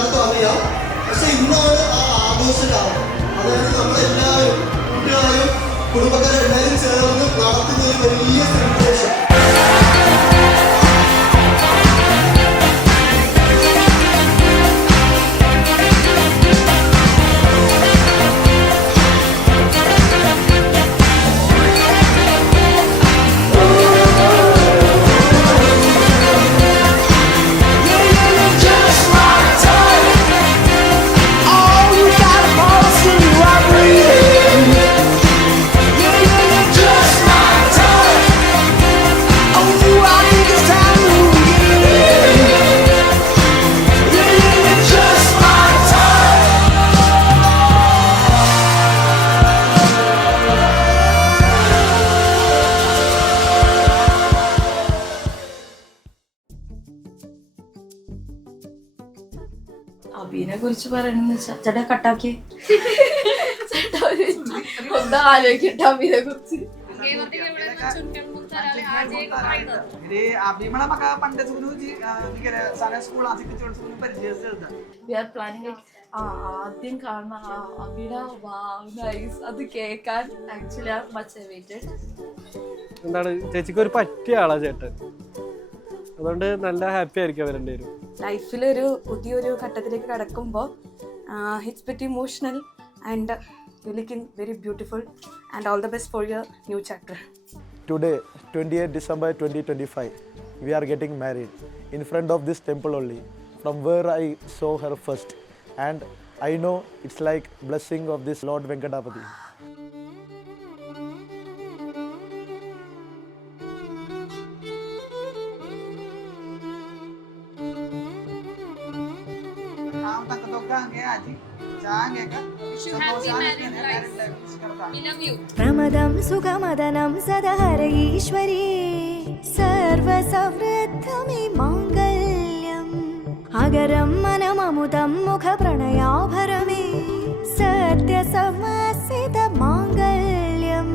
എല്ലാവർക്കും അറിയാം. പക്ഷെ ഇന്നാണ് ആ ആഘോഷകാലം. അതായത് നമ്മളെല്ലാവരും കുട്ടികളായും കുടുംബക്കാരെല്ലാവരും ചേർന്ന് നടത്തുന്ന ഒരു വലിയ സെലിബ്രേഷൻ. അബീനെ കുറിച്ച് പറയണെന്ന് വെച്ചാൽ ചേട്ടാ കട്ടാക്കി ഒന്ന് ആലോചിക്കട്ടെ അബീനെ കുറിച്ച്. ആദ്യം കാണുന്ന അബിയുടെ അത് കേൾക്കാൻ ആക്ച്വലി മച്ച് വെയിറ്റഡ്. എന്താണ് ചേച്ചിക്ക് ഒരു പറ്റിയ ആളാ ചേട്ടൻ, അതുകൊണ്ട് നല്ല ഹാപ്പി ആയിരിക്കും അവരുടെ ലൈഫിലൊരു പുതിയൊരു ഘട്ടത്തിലേക്ക് കടക്കുമ്പോൾ it's very emotional and you looking very beautiful and all the best for your new chapter. Today, 28 December 2025, we are getting married in front of this temple only, from where I saw her first, and I know it's like blessing of this Lord Venkatapati. प्रमदं सुगमदनं सदहर ईश्वरी सर्वसमृद्धमि माङ्गल्यम् अगरं मनममुदं मुखप्रणयाभरमे सत्यसमसित माङ्गल्यम्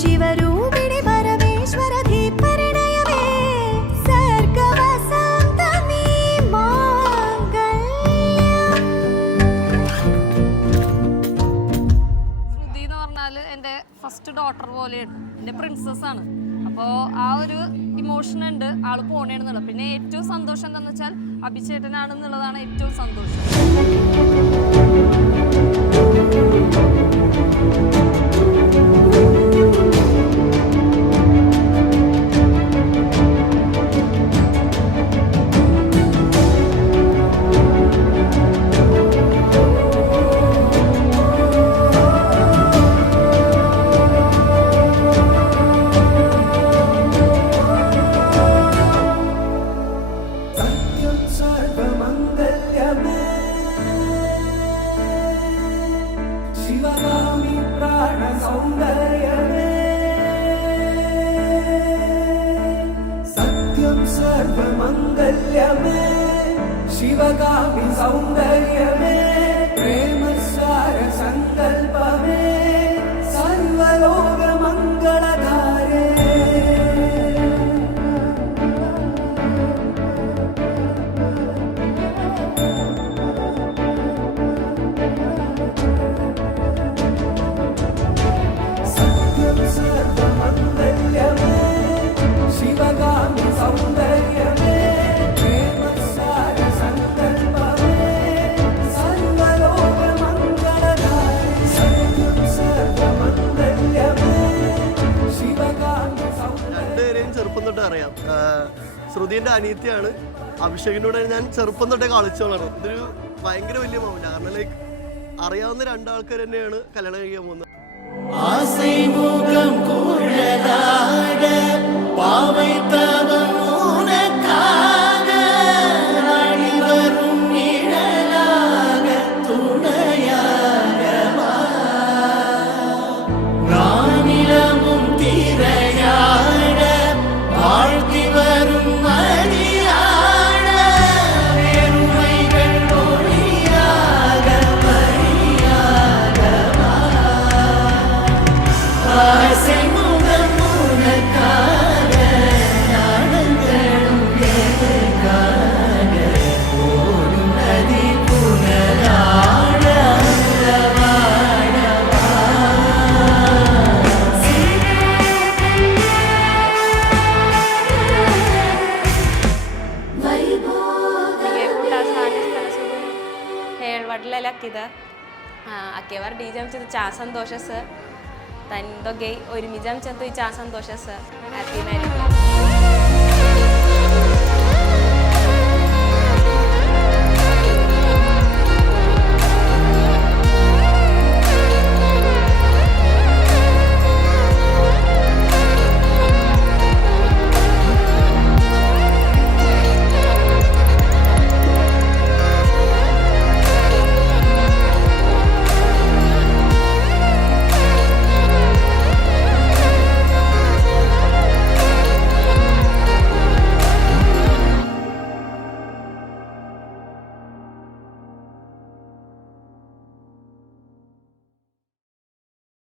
शिवरूपिणि परमेश्वरधि परिणयमे सर्गवसन्तमि എൻ്റെ first daughter പോലെയാണ്, എൻ്റെ princess ആണ്. അപ്പോൾ ആ ഒരു emotion ഉണ്ട് ആൾ പോണേണെന്നുള്ളത്. പിന്നെ ഏറ്റവും സന്തോഷം എന്താണെന്ന് വെച്ചാൽ അഭിചേട്ടനാണെന്നുള്ളതാണ് ഏറ്റവും സന്തോഷം. शिवगामि सौन्दर्यमे प्रेमसार सङ्कल्पमे सर्वलोकमङ्गलधारे सत्यं सर्वमङ्गल्यमे शिवगामि सौन्दर्यमे ചെറുപ്പം തൊട്ടേ അറിയാം. ശ്രുതിൻ്റെ അനിയത്തിയാണ്. അഭിഷേകിനോട് ഞാൻ ചെറുപ്പം തൊട്ടേ കളിച്ചോളാണ്. ഇതൊരു ഭയങ്കര വലിയ മൗന. കാരണം ലൈക്ക് അറിയാവുന്ന രണ്ടാൾക്കാർ തന്നെയാണ് കല്യാണം കഴിക്കാൻ പോകുന്നത്. I say, ಹೇಳ್ವಡ್ಲೆಲ್ಲ ಹಾಕಿದ ಅಕ್ಕೆವಾರ ಡಿ ಜೆ ಹಂಚಿದ ಚಾ ಸಂತೋಷ ಸರ್ ತಂದೊಗ್ಗೆ ഒരുമിച്ച് ಹಂಚಂತೂ ಈ ചാ സന്തോഷം സർ ഹാപ്പി മാരീഡ്